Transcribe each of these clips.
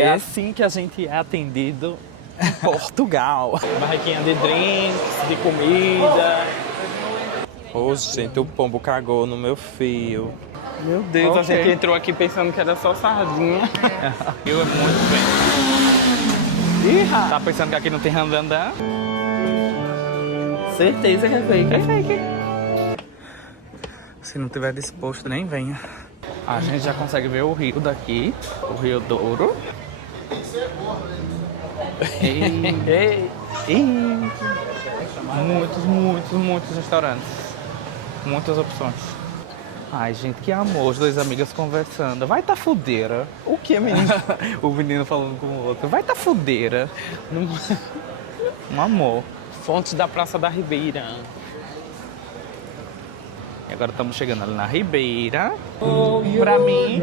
É assim que a gente é atendido em Portugal. Barraquinha de drinks, de comida. Ô, gente, o pombo cagou no meu fio. Meu Deus, a gente entrou aqui pensando que era só sardinha. Eu é muito bem. Ih, tá pensando que aqui não tem randandã? Certeza que é fake. É fake. Se não tiver disposto, nem venha. A gente já consegue ver o rio daqui, o Rio Douro. Muitos restaurantes. Muitas opções. Ai, gente, que amor, os dois amigos conversando. Vai tá fudeira. O que, menino? O menino falando com o outro. Vai tá fudeira. Um amor. Fontes da Praça da Ribeira. E agora estamos chegando ali na Ribeira. Pra mim,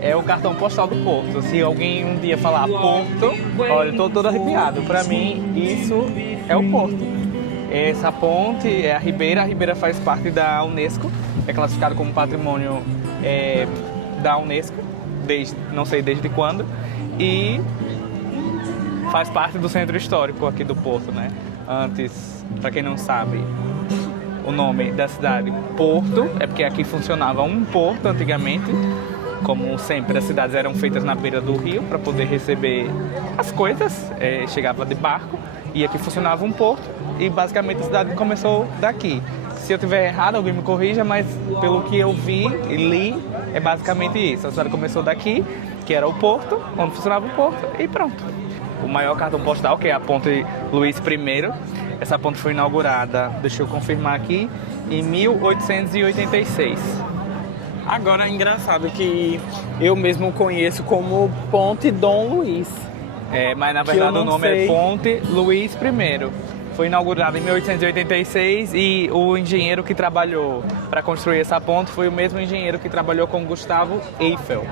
é o cartão postal do Porto. Se alguém um dia falar Porto, olha, eu tô todo arrepiado. Pra mim, isso é o Porto. Essa ponte é a Ribeira faz parte da Unesco, é classificado como patrimônio da Unesco, não sei desde quando, e faz parte do centro histórico aqui do Porto, né? Antes, para quem não sabe, o nome da cidade Porto é porque aqui funcionava um porto antigamente. Como sempre, as cidades eram feitas na beira do rio para poder receber as coisas, chegava de barco e aqui funcionava um porto. E basicamente a cidade começou daqui. Se eu tiver errado, alguém me corrija, mas pelo que eu vi e li, é basicamente isso. A cidade começou daqui, que era o porto, onde funcionava o porto, e pronto. O maior cartão postal, que é a Ponte Luís I, essa ponte foi inaugurada, deixa eu confirmar aqui, em 1886. Agora é engraçado que eu mesmo conheço como Ponte Dom Luís. Mas na verdade o nome é Ponte Luís I. Foi inaugurada em 1886 e o engenheiro que trabalhou para construir essa ponte foi o mesmo engenheiro que trabalhou com Gustavo Eiffel,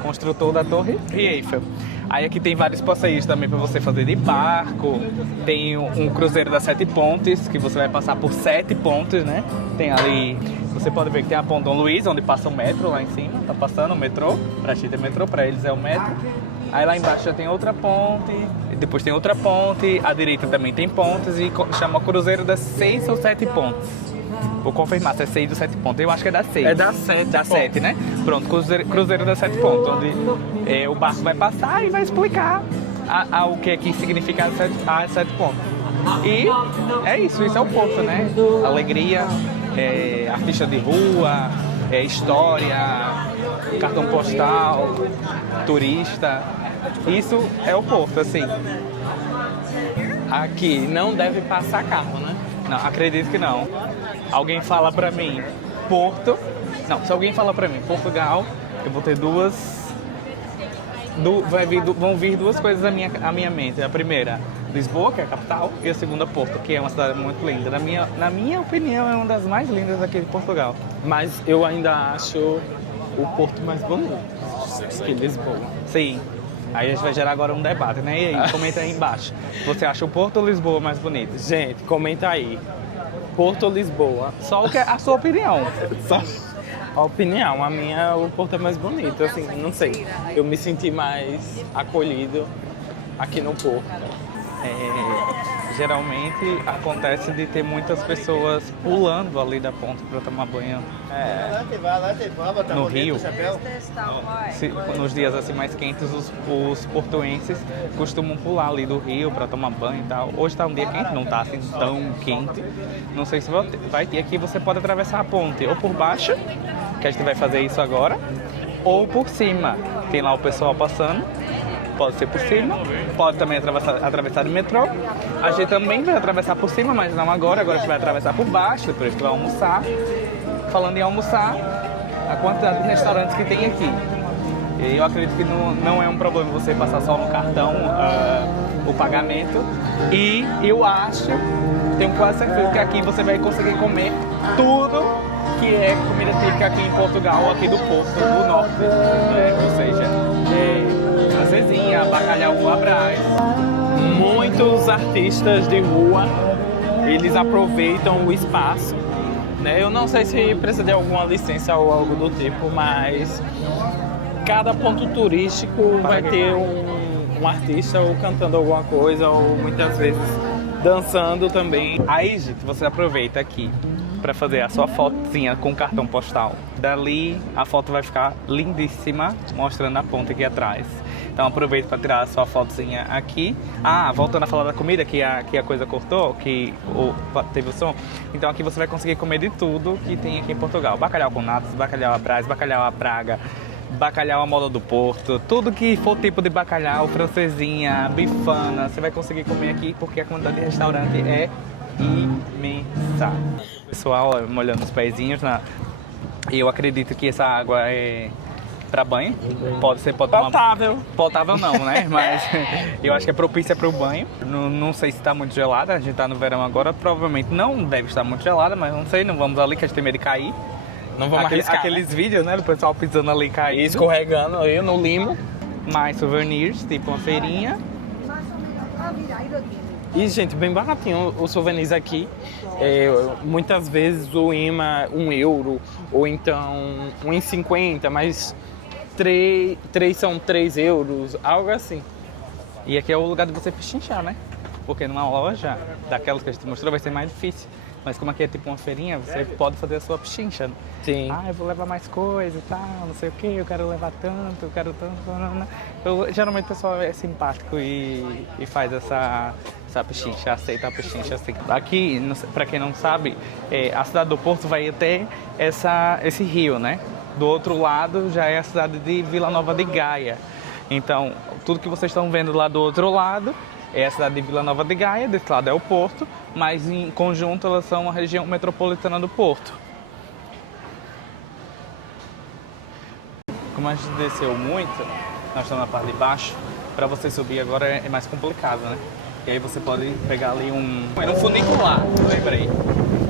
construtor da Torre Eiffel. Aí aqui tem vários passeios também para você fazer de barco, tem um cruzeiro das 7 pontes, que você vai passar por 7 pontes, né? Tem ali, você pode ver que tem a Ponte Dom Luís, onde passa o metro lá em cima, tá passando o metrô, pra gente é metrô, pra eles é o metro. Aí lá embaixo já tem outra ponte, depois tem outra ponte, à direita também tem pontes e chama Cruzeiro das 6 ou 7 pontes. Vou confirmar se é 6 ou 7 pontos, eu acho que é da 6. É da 7. Da 7, né? Pronto, Cruzeiro das 7 pontos, onde o barco vai passar e vai explicar o que é que significa as 7 pontos. E é isso é o Porto, né? Alegria, artista de rua, história, cartão postal, turista. Isso é o Porto, assim. Aqui não deve passar carro, né? Não, acredito que não. Alguém fala pra mim Porto. Não, se alguém fala pra mim Portugal, eu vou ter vão vir duas coisas à minha mente. A primeira, Lisboa, que é a capital, e a segunda, Porto, que é uma cidade muito linda. Na minha opinião, é uma das mais lindas aqui de Portugal. Mas eu ainda acho o Porto mais bonito que Lisboa. Sim. Aí a gente vai gerar agora um debate, né? E aí, comenta aí embaixo. Você acha o Porto ou Lisboa mais bonito? Gente, comenta aí. Porto ou Lisboa? Só o que é a sua opinião. Só a opinião. A minha, o Porto é mais bonito, assim, não sei. Eu me senti mais acolhido aqui no Porto. Geralmente acontece de ter muitas pessoas pulando ali da ponte para tomar banho no rio. Nos dias assim mais quentes, os portuenses costumam pular ali do rio para tomar banho e tal. Hoje está um dia quente, não está assim tão quente. Não sei se vai ter aqui, você pode atravessar a ponte ou por baixo, que a gente vai fazer isso agora, ou por cima. Tem lá o pessoal passando. Pode ser por cima, pode também atravessar de metrô. A gente também vai atravessar por cima, mas não agora. Agora a gente vai atravessar por baixo, depois a gente vai almoçar. Falando em almoçar, a quantidade de restaurantes que tem aqui. Eu acredito que não é um problema você passar só no cartão o pagamento. E eu acho, tenho quase certeza que aqui você vai conseguir comer tudo que é comida típica aqui em Portugal, aqui do Porto, do Norte. Ou seja, francesinha, bacalhau à Brás. Muitos artistas de rua, eles aproveitam o espaço, né? Eu não sei se precisa de alguma licença ou algo do tipo, mas cada ponto turístico vai ter um artista ou cantando alguma coisa, ou muitas vezes dançando também. Aí, gente, você aproveita aqui para fazer a sua fotinha com cartão postal. Dali a foto vai ficar lindíssima, mostrando a ponte aqui atrás. Então aproveita para tirar a sua fotozinha aqui. Ah, voltando a falar da comida, que a coisa cortou, que teve o som. Então aqui você vai conseguir comer de tudo que tem aqui em Portugal. Bacalhau com natas, bacalhau à Brás, bacalhau à Praga, bacalhau à moda do Porto. Tudo que for tipo de bacalhau, francesinha, bifana, você vai conseguir comer aqui porque a quantidade de restaurante é imensa. Pessoal, ó, molhando os pezinhos eu acredito que essa água é para banho. Pode tomar potável não, né? Mas eu acho que é propícia para o banho. Não sei se está muito gelada. A gente está no verão agora, provavelmente não deve estar muito gelada, mas não sei, não vamos ali que a gente tem medo de cair. Não vamos arriscar, aqueles vídeos, né, do pessoal pisando ali e caindo. E escorregando aí no limo. Mais souvenirs, tipo uma feirinha. E, gente, bem baratinho os souvenirs aqui. Muitas vezes o imã €1, ou então 1,50, mas 3 são €3, algo assim. E aqui é o lugar de você pechinchar, né? Porque numa loja, daquelas que a gente mostrou, vai ser mais difícil. Mas como aqui é tipo uma feirinha, você pode fazer a sua pechincha. Sim. Ah, eu vou levar mais coisa e tal, não sei o que, eu quero levar tanto, eu quero tanto. Geralmente o pessoal é simpático e faz essa pechincha, aceita a pechincha assim. Aqui, pra quem não sabe, a cidade do Porto vai até esse rio, né? Do outro lado já é a cidade de Vila Nova de Gaia. Então, tudo que vocês estão vendo lá do outro lado é a cidade de Vila Nova de Gaia, desse lado é o Porto, mas em conjunto elas são a região metropolitana do Porto. Como a gente desceu muito, nós estamos na parte de baixo, para você subir agora é mais complicado, né? E aí você pode pegar ali um funicular, lembrei.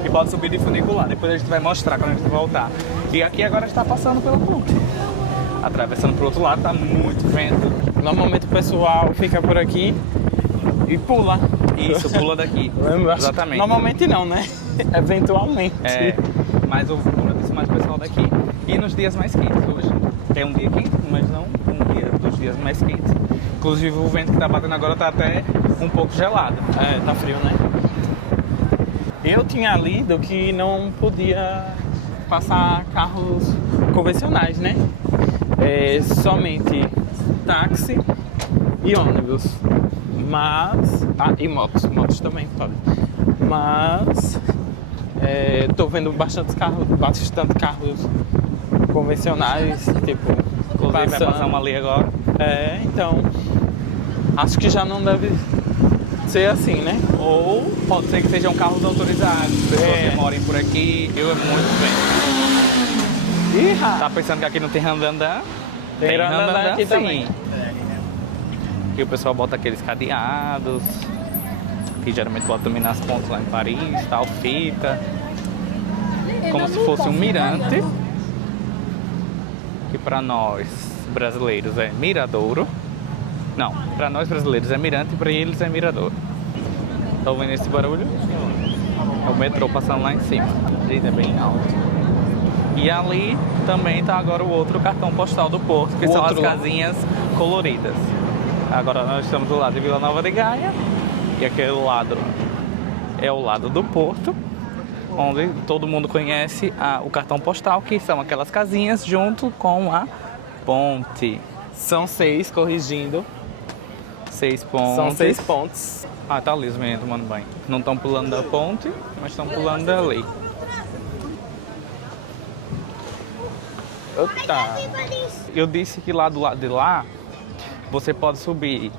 E pode subir de funicular, depois a gente vai mostrar quando a gente voltar. E aqui agora está passando pela ponte. Atravessando para o outro lado, tá muito vento. Normalmente o pessoal fica por aqui e pula. Isso, pula daqui. Exatamente. Normalmente não, né? Eventualmente. Mas como eu disse, mais o pessoal daqui. E nos dias mais quentes hoje. Tem um dia quente, mas não um dia dos dias mais quentes. Inclusive o vento que tá batendo agora tá até um pouco gelado. Tá frio, né? Eu tinha lido que não podia passar carros convencionais, né? Somente táxi e ônibus. Mas... e motos também podem. Mas... tô vendo bastante carros convencionais, tipo... Inclusive vai passar uma ali agora. Então... Acho que já não deve ser assim, né? Ou pode ser que sejam carros autorizados. Pessoas que morem por aqui. Eu é muito bem. Tá pensando que aqui não tem randandã? Tem randandã aqui também. E o pessoal bota aqueles cadeados, que geralmente bota também nas pontes lá em Paris, tal, fita. Como se fosse um mirante, que para nós brasileiros é miradouro. Não, para nós brasileiros é mirante e para eles é miradouro. Tá ouvindo esse barulho? É o metrô passando lá em cima. Gente, é bem alto. E ali também tá agora o outro cartão postal do Porto, que são as casinhas coloridas. Agora nós estamos do lado de Vila Nova de Gaia e aquele lado é o lado do Porto, onde todo mundo conhece o cartão postal, que são aquelas casinhas junto com a ponte. São 6, corrigindo. 6 pontes. São 6 pontes. Tá ali os meninos tomando banho. Não estão pulando da ponte, mas estão pulando da lei. Opa. Eu disse que lá do lado de lá, você pode subir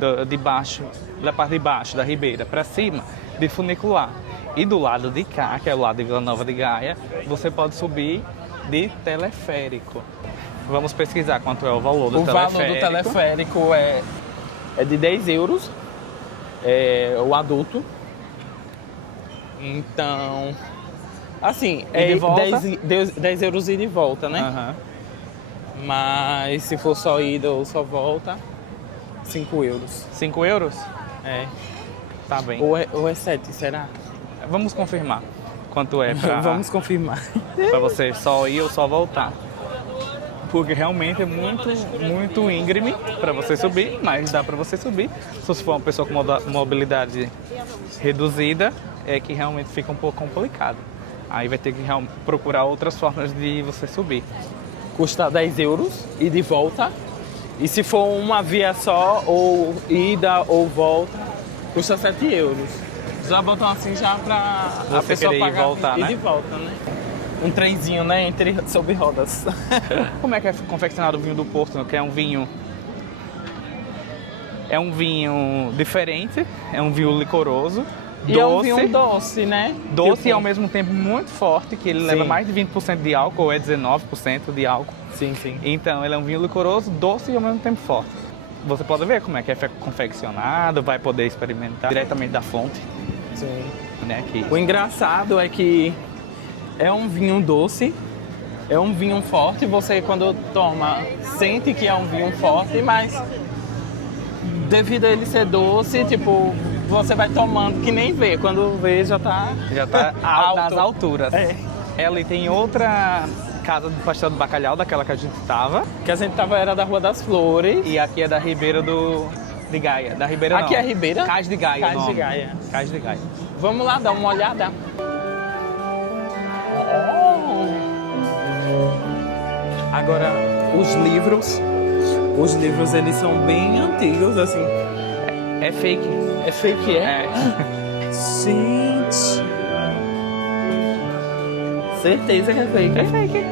da parte de baixo da ribeira para cima de funicular. E do lado de cá, que é o lado de Vila Nova de Gaia, você pode subir de teleférico. Vamos pesquisar quanto é o valor do teleférico. O valor do teleférico é de €10, o adulto. Então, assim, é €10 ida e volta, né? Uhum. Mas se for só ida ou só volta, €5. €5? Tá bem. Ou é 7, será? Vamos confirmar quanto é pra... Vamos confirmar. Pra você só ir ou só voltar. porque realmente é muito íngreme para você subir, mas dá para você subir. Se você for uma pessoa com mobilidade reduzida, é que realmente fica um pouco complicado. Aí vai ter que procurar outras formas de você subir. Custa 10 euros e de volta. E se for uma via só, ou ida ou volta, custa 7 euros. Já botam assim já pra a Você pessoa querer ir pagar voltar, e né? de volta, né? Um trenzinho, né? Sobre rodas. Como é que é confeccionado o vinho do Porto? Que é um vinho... É um vinho diferente, é um vinho licoroso, E doce. é um vinho doce, né? Doce Tipo, e ao mesmo tempo muito forte, que ele leva Sim. mais de 20% de álcool, ou é 19% de álcool. Sim, sim. Então ele é um vinho licoroso, doce e ao mesmo tempo forte. Você pode ver como é que é confeccionado, vai poder experimentar diretamente da fonte, Sim. né? Que O engraçado é que é um vinho doce, é um vinho forte. Você, quando toma, sente que é um vinho forte, mas devido a ele ser doce, tipo, você vai tomando que nem vê. Quando vê, já tá alto. nas alturas. É. Ela tem outra casa do pastel do bacalhau, daquela que a gente tava, Que a gente tava era da Rua das Flores. e aqui é da Ribeira de Gaia. Da Ribeira Aqui não. é Ribeira? Cais de Gaia. Cais o de nome. Gaia. Cais de Gaia. Vamos lá dar uma olhada. Agora, os livros eles são bem antigos, assim. É fake. É fake, é? É. Gente. Certeza que é fake. É fake.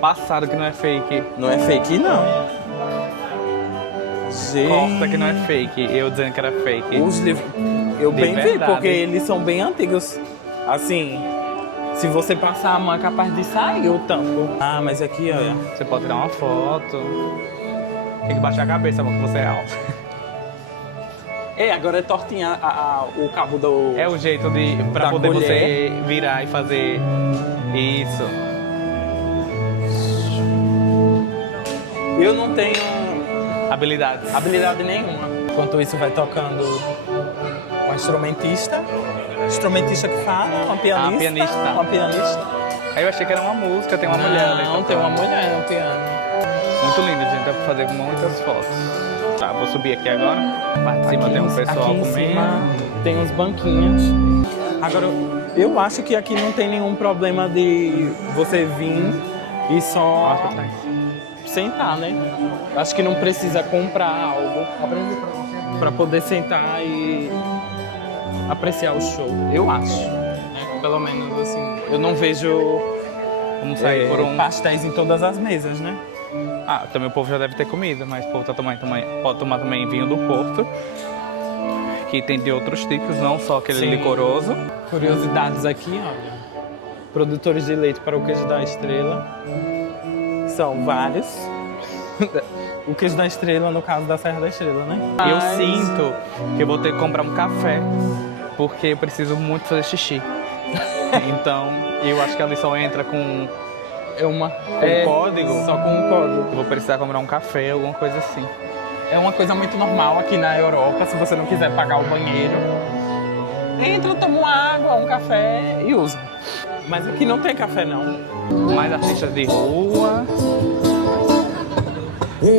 Passado que não é fake. Não é fake, não. Gente. Corta que não é fake. Eu dizendo que era fake. Os livros. Eu De bem vi, verdade. porque eles são bem antigos. Assim, se você passar a mão é capaz de sair o tampo. Ah, mas aqui, olha. Você pode tirar uma foto. Tem que baixar a cabeça porque você é alto. É, agora é tortinha o cabo do. É o jeito de pra Da poder colher. você virar e fazer isso. Eu não tenho Habilidades. habilidade nenhuma. Enquanto isso, vai tocando uma instrumentista. Instrumentista que fala, uma pianista. pianista. Uma pianista. Aí eu achei que era uma música, tem uma mulher ali. Não, tocando. tem uma mulher no piano. Muito lindo, gente. Dá pra fazer muitas fotos. Tá, vou subir aqui agora. Parte de cima tem um pessoal aqui em comendo. cima tem uns banquinhos. Agora, eu acho que aqui não tem nenhum problema de você vir e só Nossa, tá. sentar, né? Acho que não precisa comprar algo para poder sentar e apreciar o show. Eu acho. Pelo menos assim. Eu não vejo Vamos sair por um. pastéis em todas as mesas, né? Ah, também o povo já deve ter comida, mas o povo tá pode tomar também vinho do Porto, que tem de outros tipos, não só aquele Sim. licoroso. Curiosidades aqui, olha. Produtores de leite para o queijo da estrela. São vários. O queijo da estrela, no caso da Serra da Estrela, né? Eu Mas- sinto que eu vou ter que comprar um café, porque eu preciso muito fazer xixi. Então, eu acho que ali só entra com É uma... o código. Só com um código. Eu vou precisar comprar um café, alguma coisa assim. É uma coisa muito normal aqui na Europa, se você não quiser pagar o banheiro. Entra, toma uma água, um café e usa. Mas aqui não tem café, não. Mais artistas de rua.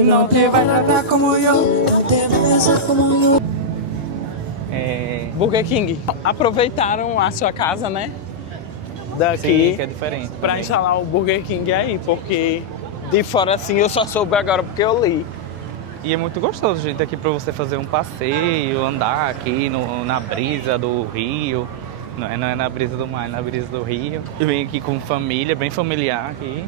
No te va a tratar como yo, no te va a besar como yo. Burger King. Aproveitaram a sua casa, né? Daqui. Sim, que é diferente. Pra instalar o Burger King aí, porque de fora assim eu só soube agora porque eu li. E é muito gostoso, gente, aqui pra você fazer um passeio, andar aqui na brisa do rio. Não é na brisa do mar, é na brisa do rio. Eu venho aqui com família, bem familiar aqui.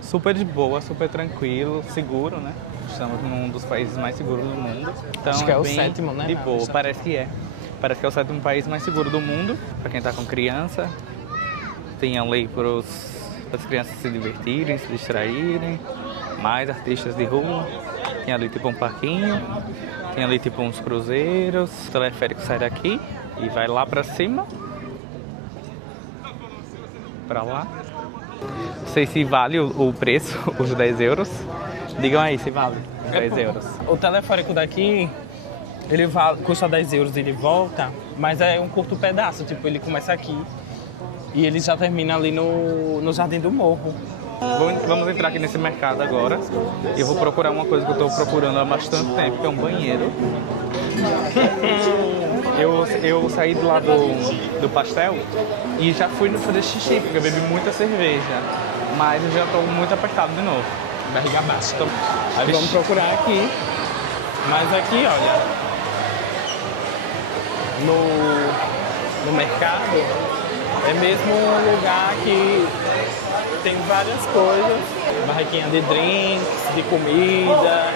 Super de boa, super tranquilo, seguro, né? Estamos num dos países mais seguros do mundo. Então, Acho que é o bem 7º, né? De boa, parece que é. Parece que é o 7º país mais seguro do mundo. Pra quem tá com criança, tem a lei para as crianças se divertirem, se distraírem. Mais artistas de rua. Tem ali tipo um parquinho. Tem ali tipo uns cruzeiros. O teleférico sai daqui e vai lá pra cima. Pra lá. Não sei se vale o preço, os 10 euros. Digam aí se vale os 10 euros. O teleférico daqui custa 10 euros e ele volta, mas é um curto pedaço, tipo, ele começa aqui e ele já termina ali no Jardim do Morro. Vamos entrar aqui nesse mercado agora. E eu vou procurar uma coisa que eu tô procurando há bastante tempo, que é um banheiro. Eu saí do lado do pastel e já fui fazer xixi, porque eu bebi muita cerveja. Mas eu já tô muito apertado de novo. Barriga baixa. Aí vamos procurar aqui. Mas aqui, olha, no mercado é mesmo um lugar que tem várias coisas. Barraquinha de drinks, de comida,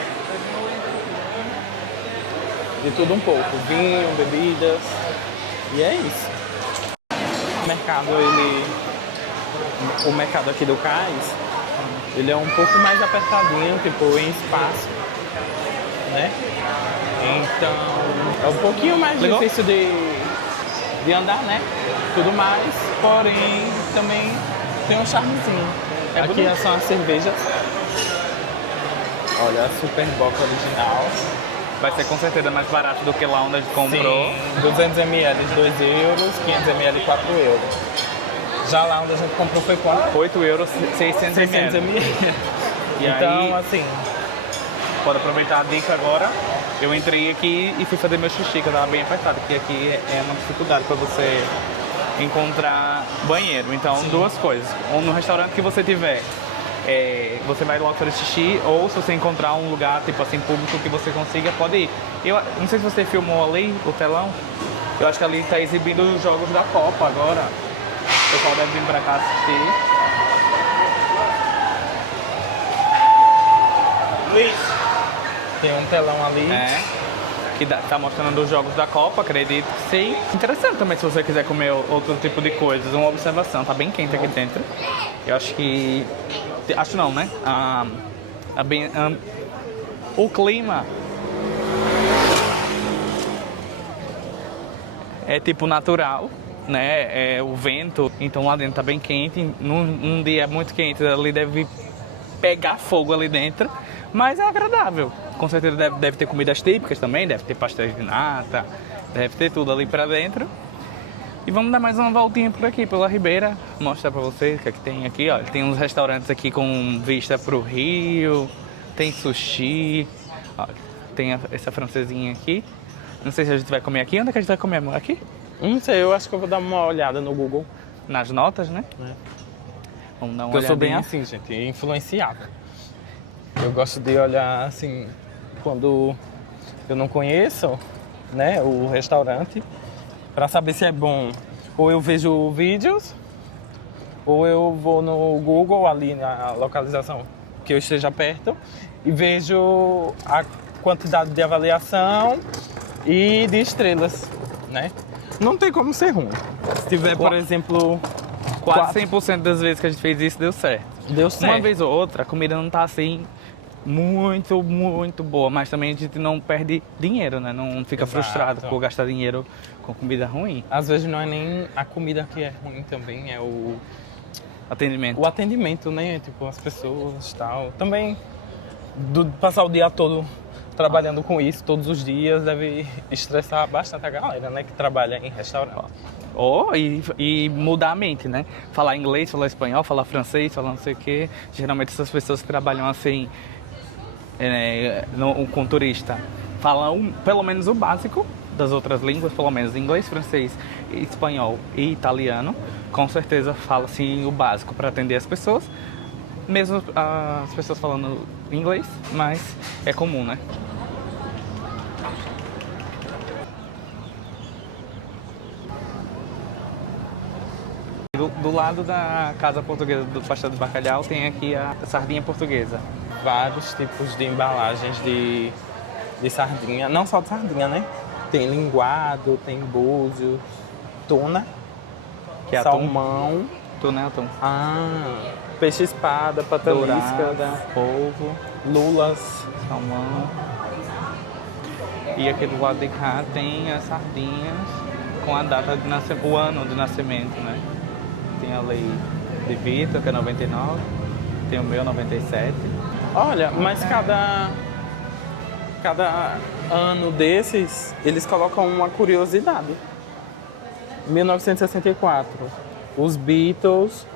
de tudo um pouco. Vinho, bebidas. E é isso. O mercado aqui do Cais, ele é um pouco mais apertadinho, tipo, em espaço, né? Então, é um pouquinho mais difícil de andar, né? Tudo mais, porém, também tem um charmezinho. Aqui são as cervejas. Olha, a Super Bock original. Vai ser com certeza mais barato do que lá onde a gente comprou. Sim, 200 ml, 2 euros, 500 ml, 4 euros. Já lá onde a gente comprou foi quanto? 8 euros, 600 ml. E então, aí, assim, pode aproveitar a dica agora. Eu entrei aqui e fui fazer meu xixi, que eu tava bem apertado, porque aqui é uma dificuldade para você encontrar banheiro. Então, duas coisas. Ou no restaurante que você tiver, você vai logo fazer xixi, ou se você encontrar um lugar, tipo assim, público que você consiga, pode ir. Eu não sei se você filmou ali o telão, eu acho que ali tá exibindo os jogos da Copa agora. O pessoal deve vir pra cá assistir. Luiz, tem um telão ali. Que tá mostrando os jogos da Copa, acredito que sim. Interessante também se você quiser comer outro tipo de coisas. Uma observação, tá bem quente aqui dentro. Eu acho que... Acho não, né? O clima é tipo natural, né? É o vento, então lá dentro tá bem quente. Num dia muito quente, ali deve pegar fogo ali dentro, mas é agradável. Com certeza deve ter comidas típicas também, deve ter pastéis de nata, deve ter tudo ali pra dentro. E vamos dar mais uma voltinha por aqui, pela Ribeira, mostrar pra vocês o que é que tem aqui, ó. Tem uns restaurantes aqui com vista pro rio, tem sushi, ó, tem essa francesinha aqui. Não sei se a gente vai comer aqui. Onde é que a gente vai comer, amor? Aqui? Não sei, eu acho que eu vou dar uma olhada no Google. Nas notas, né? Vamos dar uma olhada. Eu sou bem assim, gente, influenciável. Eu gosto de olhar assim, quando eu não conheço, né, o restaurante, para saber se é bom. Ou eu vejo vídeos, ou eu vou no Google, ali na localização que eu esteja perto, e vejo a quantidade de avaliação e de estrelas, né? Não tem como ser ruim. Se tiver, por exemplo... Quase 100% das vezes que a gente fez isso deu certo. Deu certo. Uma vez ou outra, a comida não tá assim muito, muito boa, mas também a gente não perde dinheiro, né? Não fica frustrado por gastar dinheiro com comida ruim. Às vezes não é nem a comida que é ruim também, é o atendimento. O atendimento, né? Tipo, as pessoas e tal. Também, passar o dia todo trabalhando com isso todos os dias deve estressar bastante a galera, né? Que trabalha em restaurante. E mudar a mente, né? Falar inglês, falar espanhol, falar francês, falar não sei o quê. Geralmente essas pessoas que trabalham assim, com turista, falam pelo menos o básico das outras línguas, pelo menos inglês, francês, espanhol e italiano. Com certeza fala-se o básico para atender as pessoas. Mesmo as pessoas falando inglês, mas é comum, né? Do lado da casa portuguesa do pastel de bacalhau tem aqui a sardinha portuguesa. Vários tipos de embalagens de sardinha, não só de sardinha, né? Tem linguado, tem búzios, tuna, que é salmão. Tuna é atum. Peixe-espada, patanisca, dourada, polvo, lulas, salmão. E aqui do lado de cá tem as sardinhas com a data de nascimento, o ano de nascimento, né? Tem a lei de Vitor, que é 99, tem o meu 97. Olha, mas cada ano desses, eles colocam uma curiosidade. 1964, os Beatles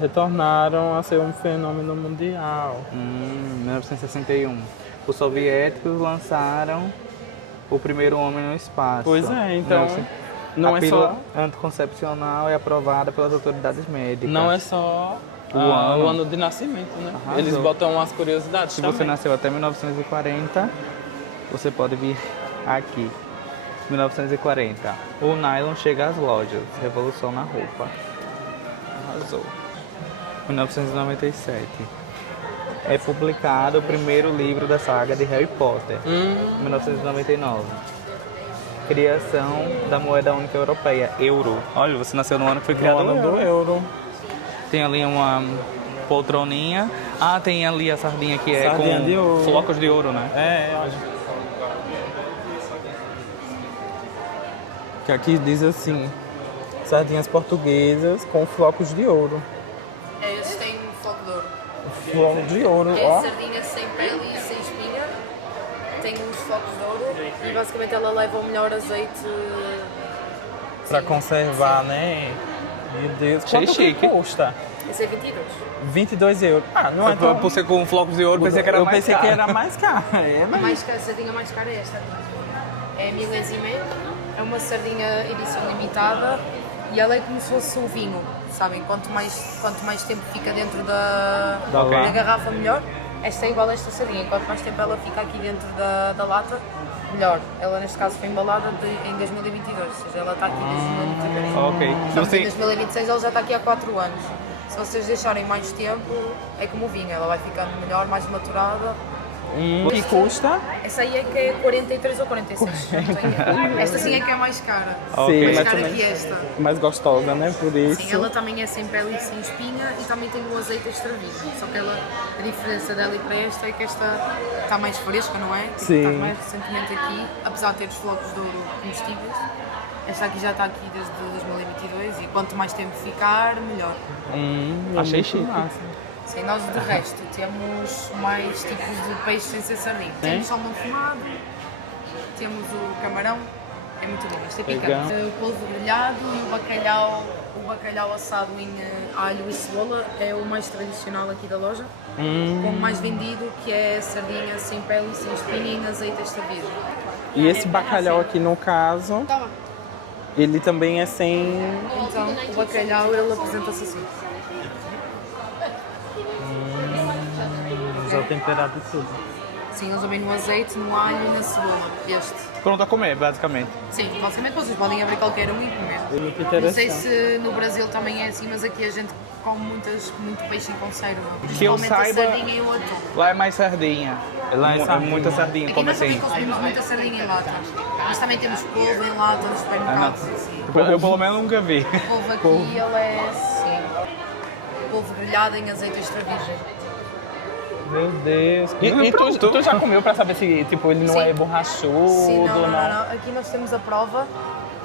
retornaram a ser um fenômeno mundial. 1961. Os soviéticos lançaram o primeiro homem no espaço. Pois é, então não a é pílula só anticoncepcional é aprovada pelas autoridades médicas. não é só O o ano. ano de nascimento, né? Arrasou. Eles botam as curiosidades Se também. você nasceu até 1940, você pode vir aqui. 1940. O nylon chega às lojas. Revolução na roupa. Arrasou. 1997. É publicado o primeiro livro da saga de Harry Potter. 1999. Criação da moeda única europeia, euro. Olha, você nasceu no ano que foi criado No o ano do euro. Tem ali uma poltroninha. Ah, tem ali a sardinha que é Sardinha com de ouro. flocos de ouro, né? É, olha. Que aqui diz assim: sardinhas portuguesas com flocos de ouro. Esses têm foco de ouro. Floco de ouro, É ó. sardinha sem pele e sem espinha. Tem uns focos de ouro e basicamente ela leva o melhor azeite. Pra Sim. conservar, né? Meu Deus. Achei Quanto que chique. custa? Esse é 22. 22 euros. Ah, não é tão... Por ser com flocos de ouro, pensei que era Eu mais pensei caro. que era mais caro. É, A mas... sardinha mais cara é esta. É milésima. É uma sardinha edição limitada e ela é como se fosse um vinho, sabem? Quanto mais tempo fica dentro da Ok. garrafa, melhor. Esta é igual a esta sardinha. Quanto mais tempo ela fica aqui dentro da lata, melhor. Ela, neste caso, foi embalada em 2022, ou seja, ela está aqui desde 2022. Ok. Estamos em Você, 2026, ela já está aqui há 4 anos. Se vocês deixarem mais tempo, é como o vinho, ela vai ficando melhor, mais maturada. Que custa? Essa aí é que é 43 ou 46. não estou em erro. Esta sim é que é mais cara. Ok. Mais mas cara também que esta. mais gostosa, né? Por isso. Sim, ela também é sem pele e sem espinha e também tem um azeite extra virgem. Só que a diferença dela e para esta é que esta está mais fresca, não é? Tipo, Sim. está mais recentemente aqui, apesar de ter os flocos de ouro comestíveis. Esta aqui já está aqui desde 2022 e quanto mais tempo ficar, melhor. Achei muito chique. massa. Sim, nós de resto temos mais tipos de peixe sem ser sardinha. Temos salmão fumado, temos o camarão, é muito bom, isto é Legal. picante. O polvo grelhado e o bacalhau assado em alho e cebola é o mais tradicional aqui da loja. Com o mais vendido, que é sardinha sem pele e sem espinha e em azeite extra virgem. E esse bacalhau aqui, no caso, Toma. ele também é sem... Então, o bacalhau ele apresenta-se assim. Já temperado e tudo. Sim, eles vêm no azeite, no alho e na cebola. Este. pronto a comer, basicamente. Sim, basicamente vocês podem abrir qualquer um e comer. É muito Não interessante. sei se no Brasil também é assim, mas aqui a gente come muito peixe em conserva. Que eu Principalmente saiba- a sardinha e o atum. Lá é mais sardinha. Lá é muita sardinha, Aqui como nós também assim? consumimos muita sardinha em lata. Mas também temos polvo em lata nos supermercados. Assim. Eu pelo menos nunca vi. O polvo aqui ele é assim. Polvo grelhado em azeite extra virgem. Meu Deus. E Pronto. tu já comeu pra saber se tipo, ele não Sim. é borrachudo? Sim, não. Aqui nós temos a prova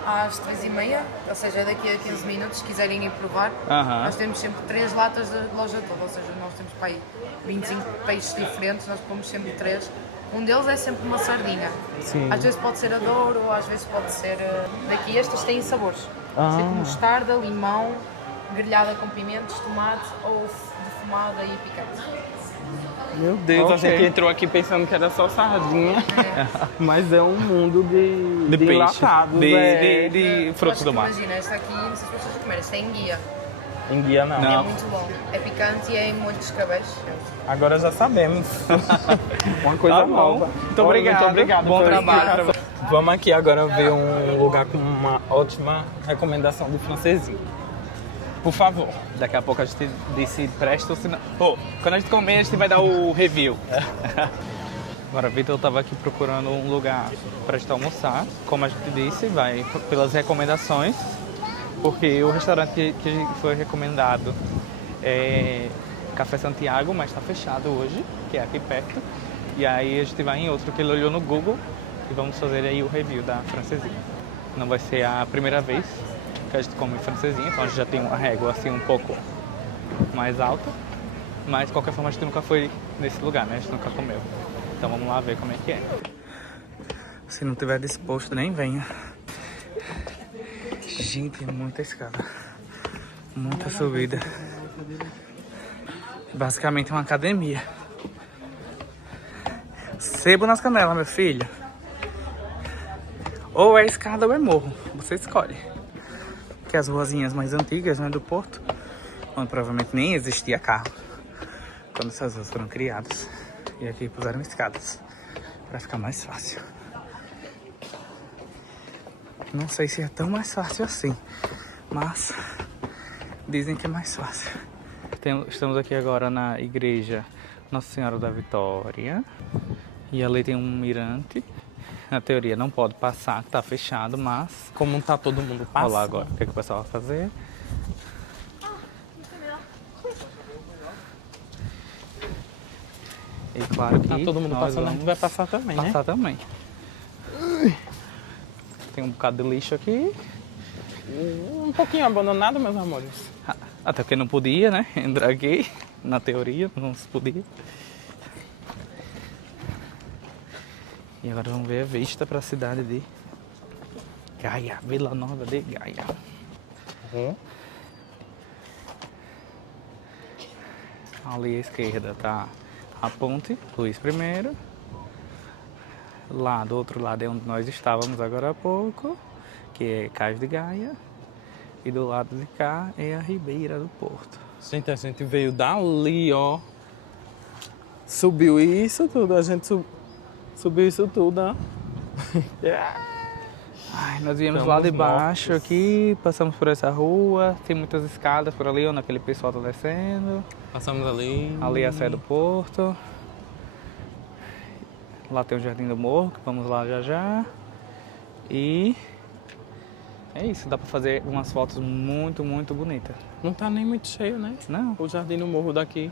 às 3h30, ou seja, daqui a 15 minutos, se quiserem ir provar. Aham. Nós temos sempre 3 latas da loja toda, ou seja, nós temos para aí 25 peixes diferentes, nós pomos sempre 3. Um deles é sempre uma sardinha. Sim. Às vezes pode ser a Douro, ou às vezes pode ser... Daqui estas têm sabores. Ah. Tipo mostarda, limão, grelhada com pimentos, tomate ou defumada e picante. Meu Deus, a Ok. gente entrou aqui pensando que era só sardinha. Mas é um mundo de De peixe. enlatados. De frutos do mar. Imagina, esta aqui, não sei se vocês comeram, esta é enguia. Enguia não. Não. É muito bom. É picante e é em molho de escabeche. Agora já sabemos. Uma coisa Tá bom. nova. Muito obrigado. Muito obrigado. Bom por trabalho. explicar. Vamos aqui agora ver um lugar com uma ótima recomendação de francesinha. Por favor. Daqui a pouco a gente disse presta ou se não. Oh, quando a gente comer, a gente vai dar o review. Agora, Vitor estava aqui procurando um lugar para a gente almoçar. Como a gente disse, vai pelas recomendações, porque o restaurante que foi recomendado é Café Santiago, mas está fechado hoje, que é aqui perto. E aí a gente vai em outro que ele olhou no Google e vamos fazer aí o review da francesinha. Não vai ser a primeira vez que a gente come francesinha, então a gente já tem uma régua assim um pouco mais alta. Mas de qualquer forma a gente nunca foi nesse lugar, né? A gente nunca comeu. Então vamos lá ver como é que é. Se não tiver disposto, nem venha. Gente, é muita escada. Muita subida. Basicamente uma academia. Sebo nas canelas, meu filho. Ou é escada ou é morro. Você escolhe. Que as ruazinhas mais antigas, né, do Porto, onde provavelmente nem existia carro quando essas ruas foram criadas. E aqui puseram escadas para ficar mais fácil. Não sei se é tão mais fácil assim, mas dizem que é mais fácil. Estamos aqui agora na igreja Nossa Senhora da Vitória. E ali tem um mirante. Na teoria não pode passar, que tá fechado, mas... Como tá todo mundo passando. Olha lá agora, o que, é que o pessoal vai fazer? E claro que Tá todo mundo nós passando, a gente vamos vai passar também, né? passar também. Tem um bocado de lixo aqui. Um pouquinho abandonado, meus amores. Até porque não podia, né? Entrar aqui. Na teoria, não se podia. E agora vamos ver a vista para a cidade de Gaia, Vila Nova de Gaia. Ali à esquerda tá a ponte Luís I. Lá do outro lado é onde nós estávamos agora há pouco, que é Cais de Gaia. E do lado de cá é a Ribeira do Porto. Gente, a gente veio dali, ó. Subiu isso tudo, a gente subiu isso tudo, ó. Ai, nós viemos Estamos lá de baixo mortos. aqui, passamos por essa rua, tem muitas escadas por ali onde aquele pessoal tá descendo. Passamos ali. Ali é a Sé do Porto. Lá tem o Jardim do Morro, que vamos lá já já. E é isso, dá pra fazer umas fotos muito, muito bonitas. Não tá nem muito cheio, né? Não, O Jardim do Morro daqui.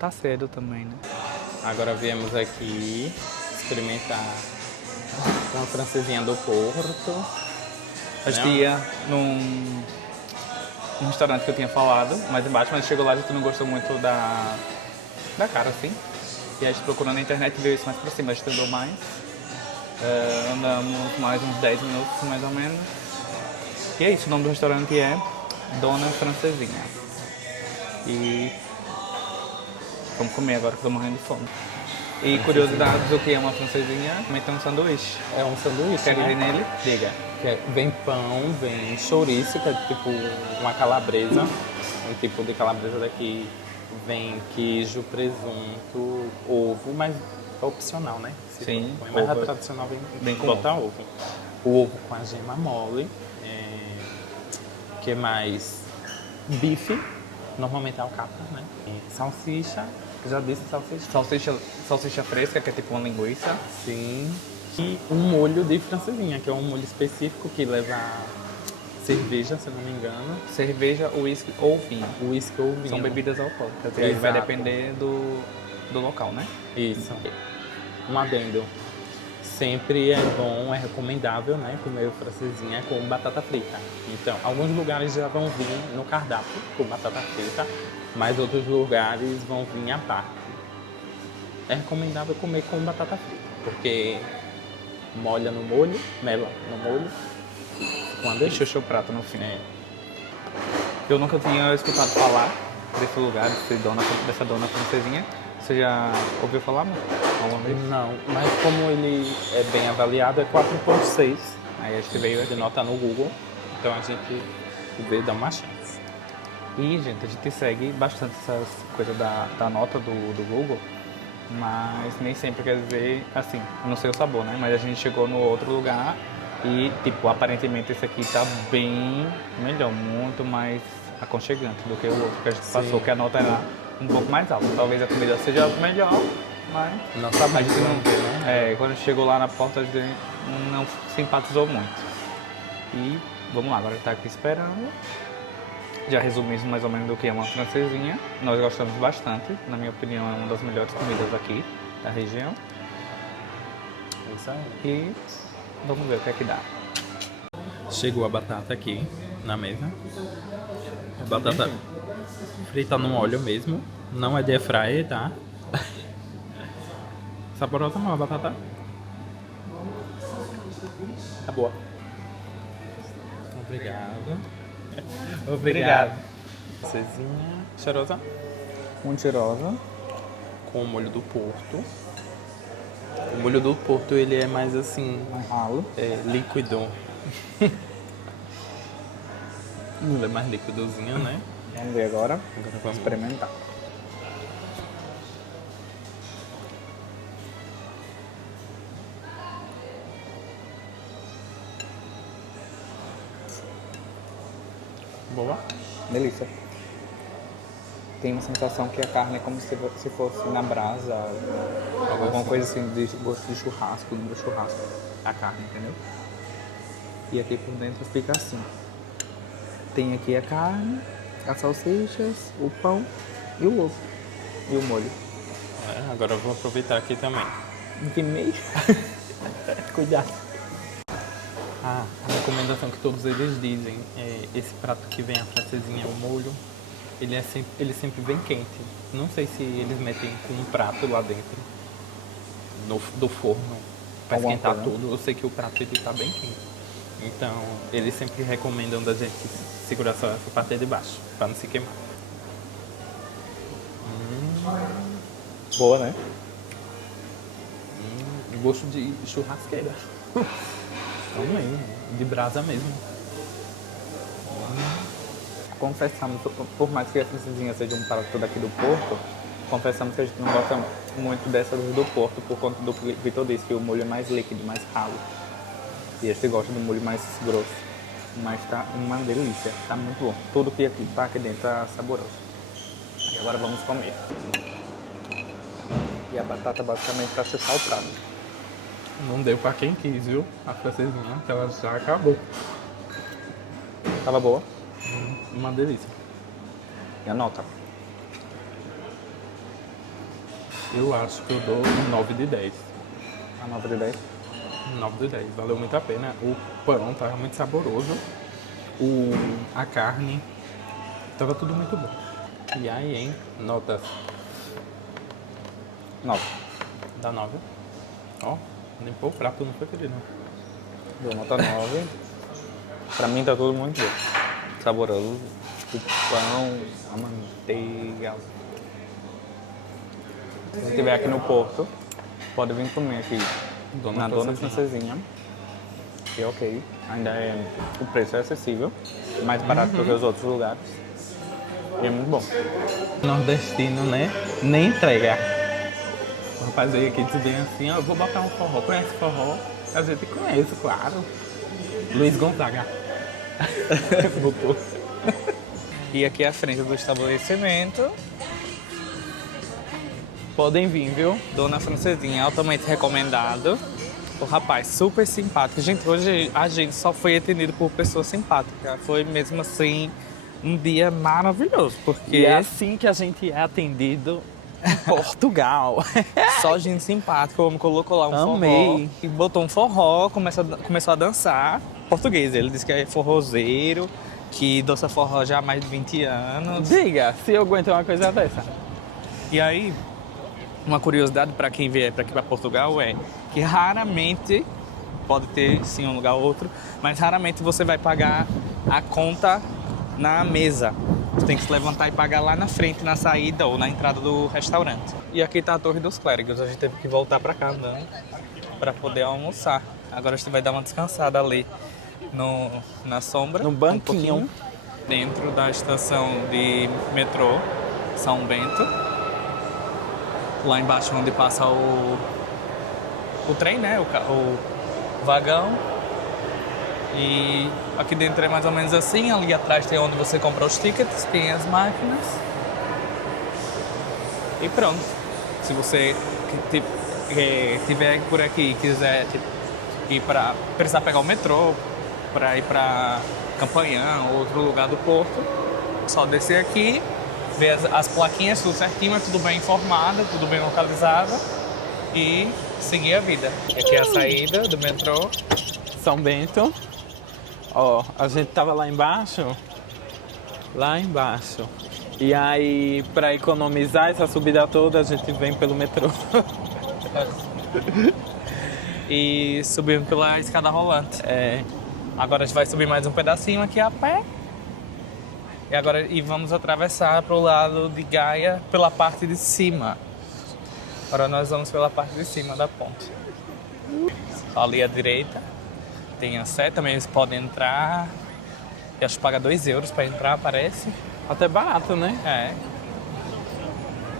tá cedo também, né? Agora viemos aqui experimentar uma francesinha do Porto. A gente ia num restaurante que eu tinha falado, mais embaixo, mas chegou lá e a gente não gostou muito da cara, assim. E a gente procurou na internet e veio isso mais pra cima, a gente andou mais. Andamos mais uns 10 minutos, mais ou menos. E é isso, o nome do restaurante é Dona Francesinha. E vamos comer agora que eu tô morrendo de fome. E curiosidades do que é uma francesinha, também tem um sanduíche. É um sanduíche, Quer ir né? nele? Diga. Vem pão, vem chouriço, que é tipo uma calabresa. Um tipo de calabresa daqui. Vem queijo, presunto, ovo, mas é opcional, né? Se Sim, põe, mas ovo a é tradicional bem vem botar ovo. O ovo com a gema mole. Que mais? Bife, normalmente é alcatra, né? Salsicha, já disse salsicha. Salsicha fresca, que é tipo uma linguiça. Sim. E um molho de francesinha, que é um molho específico que leva cerveja, se eu não me engano. Cerveja, uísque ou vinho. Uísque ou vinho. São bebidas alcoólicas. E aí vai Exato. depender do local, né? Isso. Um adendo. Sempre é bom, é recomendável, né, comer francesinha com batata frita. Então, alguns lugares já vão vir no cardápio com batata frita, mas outros lugares vão vir à parte. É recomendável comer com batata frita, porque molha no molho, mela no molho, quando E chuchu prato no fim. é. Eu nunca tinha escutado falar desse lugar, dessa dona francesinha. Você já ouviu falar, mano? Alguma vez? Não, mas como ele é bem avaliado, é 4,6 Aí a gente veio de aqui. nota no Google, então a gente veio dar uma chance. E, gente, a gente segue bastante essas coisas da nota do Google, mas nem sempre quer dizer, assim, não sei o sabor, né? Mas a gente chegou no outro lugar e, tipo, aparentemente esse aqui tá bem melhor, muito mais aconchegante do que o outro que a gente passou, que a nota era um pouco mais alta. Talvez a comida seja melhor, mas Não a sabemos gente não, né? quando a gente chegou lá na porta, a gente não simpatizou muito. E vamos lá, agora tá aqui esperando. Já resumimos mais ou menos do que é uma francesinha. Nós gostamos bastante, na minha opinião é uma das melhores comidas aqui da região. Isso aí. E vamos ver o que é que dá. Chegou a batata aqui na mesa. Batata frita no óleo mesmo. Não é de fryer, tá? Saborosa não a batata. Tá boa. Obrigado. Obrigado. Cezinha. Cheirosa? Muito cheirosa. Com o molho do Porto. O molho do Porto, ele é mais assim, Um ralo. líquido. Ele é mais líquidozinho, né? Vamos ver agora. Agora vamos Experimentar. Boa. Delícia. Tem uma sensação que a carne é como se fosse na brasa, alguma coisa assim de gosto de churrasco, do churrasco, a carne, entendeu? E aqui por dentro fica assim. Tem aqui a carne, as salsichas, o pão e o ovo. E o molho. Agora eu vou aproveitar aqui também. De meio. Cuidado. A recomendação que todos eles dizem é esse prato que vem a francesinha, o molho, ele sempre vem quente. Não sei se eles metem com um prato lá dentro do forno para Alguma esquentar coisa, né? tudo. Eu sei que o prato ele tá bem quente. Então, eles sempre recomendam da gente segurar só essa parte de baixo, para não se queimar. Boa, né? Gosto de churrasqueira. Também, de brasa mesmo. Confessamos, por mais que a francesinha seja um prato daqui do Porto, confessamos que a gente não gosta muito dessa do Porto, por conta do que o Vitor disse, que o molho é mais líquido, mais ralo. E esse gosta do molho mais grosso. Mas tá uma delícia, tá muito bom. Tudo que tá aqui dentro tá saboroso. E agora vamos comer. E a batata basicamente pra chuchar o prato. Não deu pra quem quis, viu? A francesinha, que ela já acabou. Tava boa? Uma delícia. E a nota? Eu acho que eu dou um 9 de 10. A nota de 10? 9 de 10. Valeu muito a pena. O pão tava muito saboroso. A carne tava tudo muito bom. E aí, hein? Notas 9. da 9. Ó, limpou o prato, não foi, querido? Deu nota 9. Pra mim tá tudo muito bom. Saboroso. O pão, a manteiga. Se você estiver aqui no Porto, pode vir comer aqui na Dona Francesinha. E ok, ainda é... O preço é acessível, mais barato do que os outros lugares. E é muito bom. Nordestino, né? Nem entrega. O rapaz veio aqui dizendo assim, ó, eu vou botar um forró. Conhece forró? A gente conhece, claro. Luiz Gonzaga. Botou. E aqui à frente do estabelecimento, Podem vir, viu? Dona Francesinha, altamente recomendado. O rapaz super simpático. Gente, hoje a gente só foi atendido por pessoas simpáticas. Foi mesmo assim um dia maravilhoso, porque E é assim que a gente é atendido em Portugal. só gente simpática. O homem colocou lá um Amei. forró e botou um forró, começou a dançar. Português, ele disse que é forrozeiro, que dança forró já há mais de 20 anos. Diga, se eu aguento uma coisa dessa. E aí, uma curiosidade para quem vier para aqui para Portugal é que raramente, pode ter sim um lugar ou outro, mas raramente você vai pagar a conta na mesa. Você tem que se levantar e pagar lá na frente, na saída ou na entrada do restaurante. E aqui tá a Torre dos Clérigos, a gente teve que voltar para cá andando para poder almoçar. Agora a gente vai dar uma descansada ali na sombra. No banquinho. pouquinho, dentro da estação de metrô São Bento. Lá embaixo onde passa o trem, né? O vagão. E aqui dentro é mais ou menos assim. Ali atrás tem onde você compra os tickets, tem as máquinas. E pronto. Se você tiver por aqui e quiser precisar pegar o metrô para ir para Campanhã ou outro lugar do Porto, só descer aqui, ver as plaquinhas, tudo certinho, é tudo bem informado, tudo bem localizado e seguir a vida. Aqui é a saída do metrô. São Bento. Ó, a gente tava lá embaixo. Lá embaixo. E aí, pra economizar essa subida toda, a gente vem pelo metrô. e subimos pela escada rolante. Agora a gente vai subir mais um pedacinho aqui a pé. E vamos atravessar para o lado de Gaia pela parte de cima. Agora nós vamos pela parte de cima da ponte. Ali à direita tem a Sé, também eles podem entrar. Eu acho que paga 2 euros para entrar, parece. Até barato, né? É.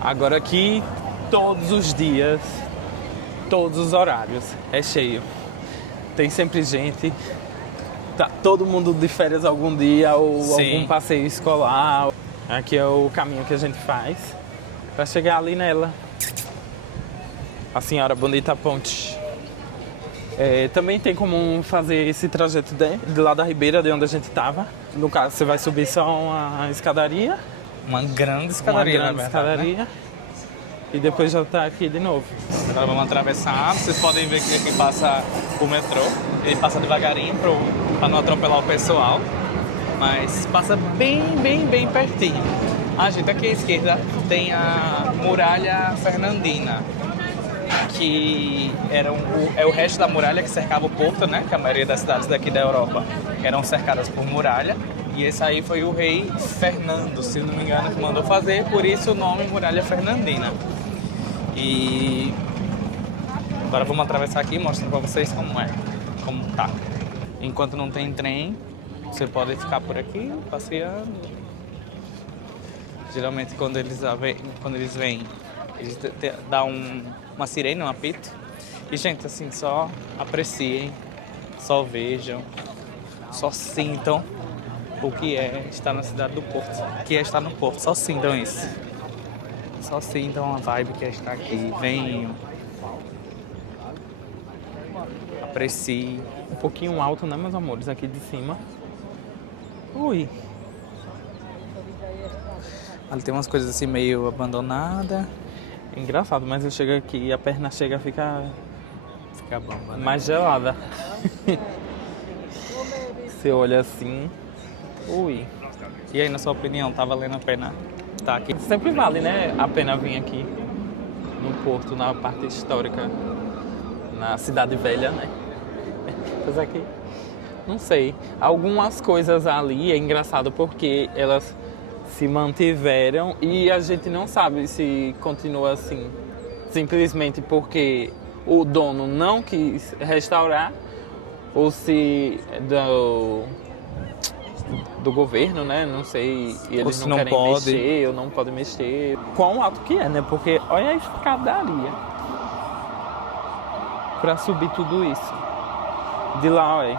Agora aqui, todos os dias, todos os horários, é cheio. Tem sempre gente. Tá todo mundo de férias algum dia ou Sim. algum passeio escolar. Aqui é o caminho que a gente faz para chegar ali nela. A Senhora Bonita Ponte. Também tem como fazer esse trajeto de lá da Ribeira, de onde a gente estava. No caso, você vai subir só uma escadaria. Uma grande escadaria, Uma grande na verdade, né? escadaria. E depois já tá aqui de novo. Agora vamos atravessar. Vocês podem ver que aqui passa o metrô. Ele passa devagarinho para não atropelar o pessoal. Mas passa bem pertinho. Gente, aqui à esquerda tem a Muralha Fernandina, que é o resto da muralha que cercava o porto, né? Que a maioria das cidades daqui da Europa eram cercadas por muralha. E esse aí foi o rei Fernando, se não me engano, que mandou fazer, por isso o nome Muralha Fernandina. E agora vamos atravessar aqui e mostrar pra vocês como tá. Enquanto não tem trem, você pode ficar por aqui passeando. Geralmente quando eles vêm, eles dão uma sirene, um apito. E gente, assim, só apreciem, só vejam, só sintam o que é estar na cidade do Porto. O que é estar no Porto, só sintam isso. Só sintam a vibe que é estar aqui. Venham. Apreciem. Um pouquinho alto, né, meus amores? Aqui de cima. Ui. Ali tem umas coisas assim meio abandonadas. É engraçado, mas eu chego aqui e a perna chega a ficar Fica bamba, né? mais gelada. Você olha assim. Ui. E aí, na sua opinião, tá valendo a pena estar aqui? Sempre vale, né, a pena vir aqui no Porto, na parte histórica, na Cidade Velha, né? Mas aqui, não sei. Algumas coisas ali é engraçado porque elas se mantiveram e a gente não sabe se continua assim, simplesmente porque o dono não quis restaurar ou se do governo, né? Não sei, e eles se não não querem pode. mexer ou não podem mexer. Quão alto que é, né? Porque olha a escadaria pra subir tudo isso. De lá, olha,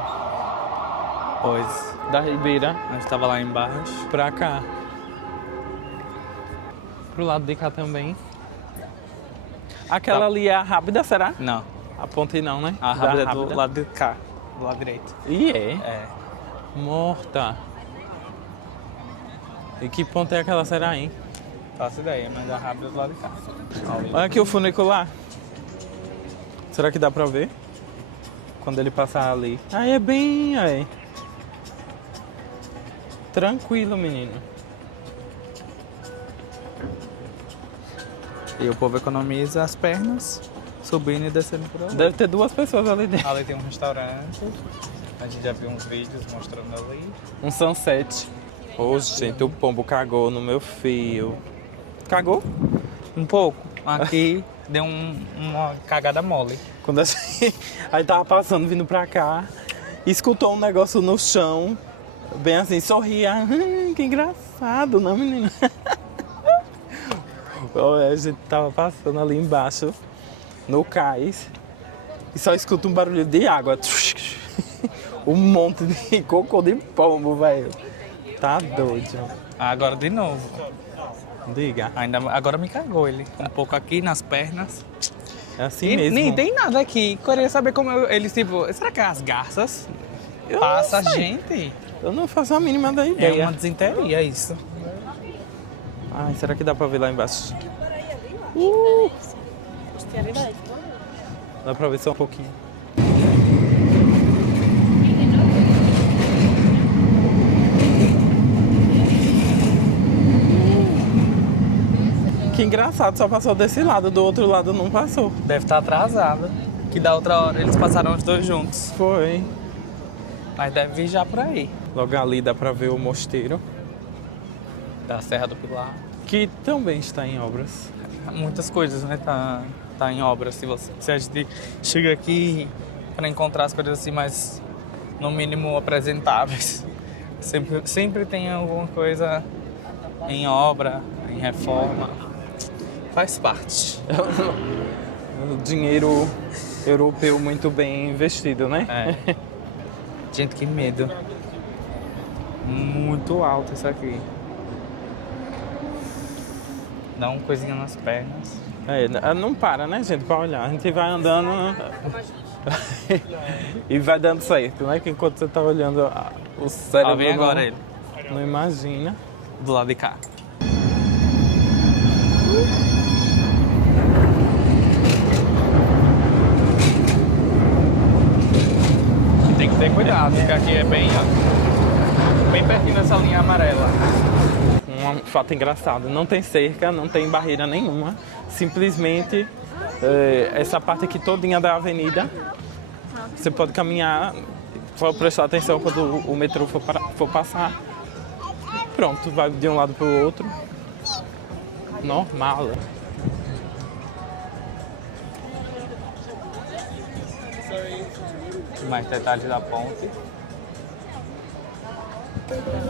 Pois. da Ribeira A gente tava lá embaixo. pra cá. Pro lado de cá também. Aquela Tá. ali é a Rábida, será? Não. A ponte não, né? A Da Rábida é do lado de cá. Do lado direito. E é? É. Morta. E que ponte é aquela, será, hein? Faço ideia, mas a Rábida é do lado de cá. Olha aqui o funicular. Será que dá pra ver? Quando ele passar ali. Aí é bem aí. Tranquilo, menino. E o povo economiza as pernas, subindo e descendo por ali. Deve ter 2 pessoas ali dentro. Ali tem um restaurante. A gente já viu uns vídeos mostrando ali. Um sunset. Ô, gente, o pombo cagou no meu fio. Cagou? Um pouco. Aqui deu uma cagada mole. Quando a gente... Aí tava passando, vindo pra cá, escutou um negócio no chão, bem assim, sorria. Que engraçado, não, menino? A gente tava passando ali embaixo, no cais, e só escuta um barulho de água. Um monte de cocô de pombo, velho. Tá doido. Agora de novo. Diga. Agora me cagou ele. Um pouco aqui nas pernas. É assim E mesmo. nem tem nada aqui. Queria saber como eles, tipo... Será que as garças Eu passam a não sei. gente? Eu não faço a mínima da É ideia. uma desinteria isso. Ai, será que dá pra ver lá embaixo? Dá pra ver só um pouquinho. Que engraçado, só passou desse lado, do outro lado não passou. Deve estar atrasada. Que Que da outra hora eles passaram os dois juntos. Foi. Mas deve vir já por aí. Logo ali dá pra ver o mosteiro, Da Serra do Pilar. que também está em obras. Muitas coisas, né? Tá em obra. Se a gente chega aqui para encontrar as coisas assim mais, no mínimo, apresentáveis. Sempre tem alguma coisa em obra, em reforma. Faz parte. O dinheiro europeu muito bem investido, né? É. Gente, que medo. Muito alto isso aqui. Dá uma coisinha nas pernas. Não para, né, gente, pra olhar. A gente vai andando e vai dando certo, né? Que enquanto você tá olhando, o cérebro Vem agora ele. não imagina. Do lado de cá. Tem que ter cuidado, porque aqui é bem pertinho dessa linha amarela. Um fato engraçado, não tem cerca, não tem barreira nenhuma. Simplesmente essa parte aqui todinha da avenida, você pode caminhar, só prestar atenção quando o metrô for passar. Pronto, vai de um lado para o outro. Normal. Mais detalhes da ponte.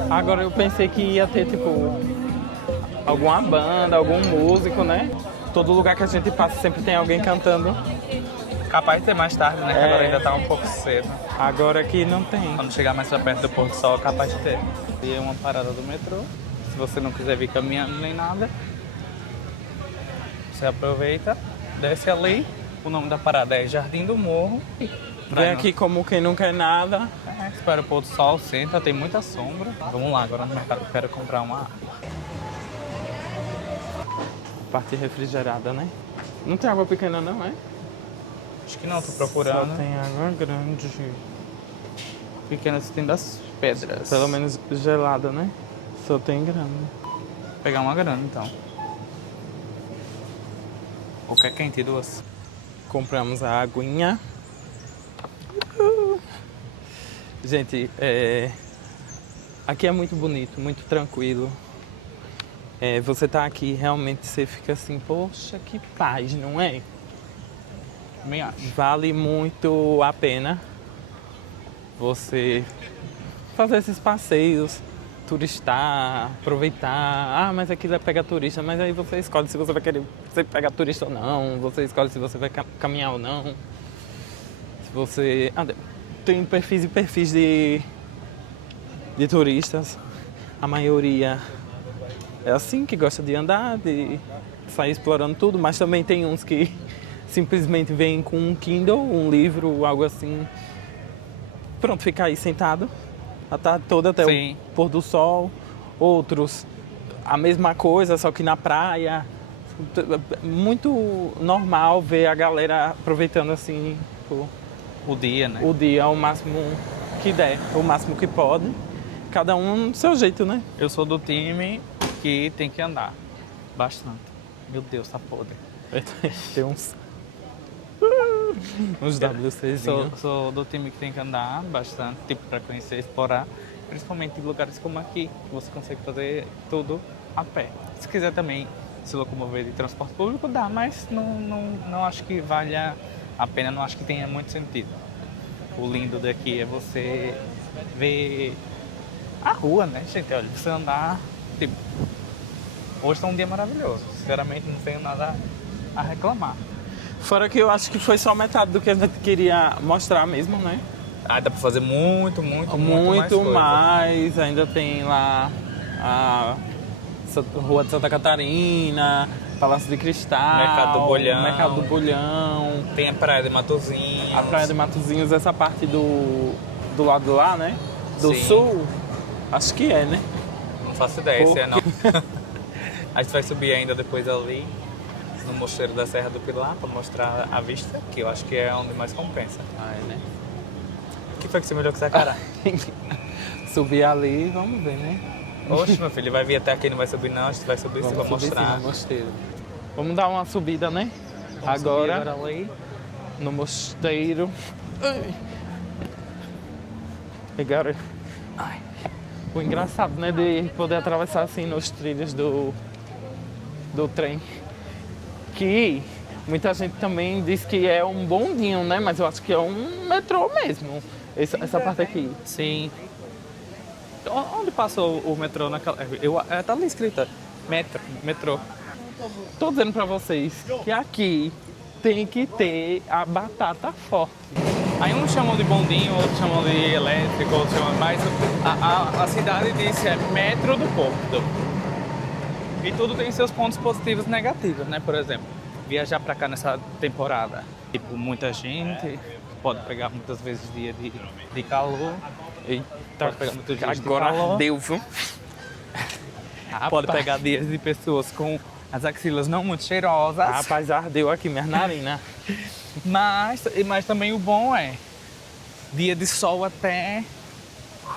Agora eu pensei que ia ter, tipo, alguma banda, algum músico, né? Todo lugar que a gente passa sempre tem alguém cantando. Capaz de ter mais tarde, né? Que agora ainda tá um pouco cedo. Agora aqui não tem. Quando chegar mais pra perto do pôr do sol, capaz de ter. E é uma parada do metrô. Se você não quiser vir caminhando nem nada, você aproveita, desce ali. O nome da parada é Jardim do Morro. Vem aqui como quem não quer nada. Espera o pôr do sol, senta, tem muita sombra. Vamos lá, agora no mercado eu quero comprar uma água. Parte refrigerada, né? Não tem água pequena não, é? Acho que não, tô procurando. Só tem água grande. Pequenas tem das pedras. Pelo menos gelada, né? Só tem grande. Vou pegar uma grana então. Ou quer quente, duas? Compramos a aguinha. Gente, aqui é muito bonito, muito tranquilo. Você tá aqui, realmente você fica assim, poxa, que paz, não é? Também acho. Vale muito a pena você fazer esses passeios, turistar, aproveitar. Mas aquilo é pegar turista, mas aí você escolhe se você vai querer pegar turista ou não, você escolhe se você vai caminhar ou não. Se você... tem perfis e perfis de turistas. A maioria é assim, que gosta de andar, de sair explorando tudo, mas também tem uns que simplesmente vêm com um Kindle, um livro, algo assim. Pronto, fica aí sentado a tarde toda até Sim. o pôr do sol. Outros, a mesma coisa, só que na praia. Muito normal ver a galera aproveitando assim O dia, né? o dia ao máximo que der, o máximo que pode. Cada um do seu jeito, né? Eu sou do time que tem que andar bastante. Meu Deus, tá podre. Tem uns WCzinhos. Sou do time que tem que andar bastante, tipo, pra conhecer, explorar. Principalmente em lugares como aqui, que você consegue fazer tudo a pé. Se quiser também se locomover de transporte público, dá, mas não acho que valha a pena, não acho que tenha muito sentido. O lindo daqui é você ver a rua, né, gente? Olha, você andar, tipo, hoje tá um dia maravilhoso. Sinceramente, não tenho nada a reclamar. Fora que eu acho que foi só metade do que a gente queria mostrar mesmo, né? Ah, dá pra fazer muito mais coisa. mais. Ainda tem lá a Rua de Santa Catarina, Palácio de Cristal, Mercado do Bolhão. Tem a Praia de Matozinhos. A Praia de Matozinhos, essa parte do lado de lá, né? Do Sim. sul, acho que é, né? Não faço ideia se é não. A gente vai subir ainda depois ali no Mosteiro da Serra do Pilar pra mostrar a vista, que eu acho que é onde mais compensa. Ah, é, né? O que foi que você me olhou com essa cara? Subir ali, vamos ver, né? Oxe, meu filho, vai vir até aqui, não vai subir não, a gente vai subir, você vai Vamos subir mostrar. sim, no mosteiro. Vamos dar uma subida, né? Vamos subir Agora agora ali. no mosteiro. Agora, o engraçado, né, de poder atravessar assim nos trilhos do trem, que muita gente também diz que é um bondinho, né, mas eu acho que é um metrô mesmo, essa parte aqui. Sim. Onde passou o metrô naquela... tá ali escrita, metrô. Tô dizendo pra vocês que aqui tem que ter a batata forte. Aí uns chamam de bondinho, outros chamam de elétrico, outros chamam... Mas a cidade diz que é metro do Porto. E tudo tem seus pontos positivos e negativos, né? Por exemplo, viajar pra cá nessa temporada. Tipo, muita gente, pode pegar muitas vezes dia de calor. Eita, Pode pegar muitos dias de agora calor. deu, viu? Pode pegar dias de pessoas com as axilas não muito cheirosas. Rapaz, ardeu aqui minhas narinas. Mas também o bom é dia de sol até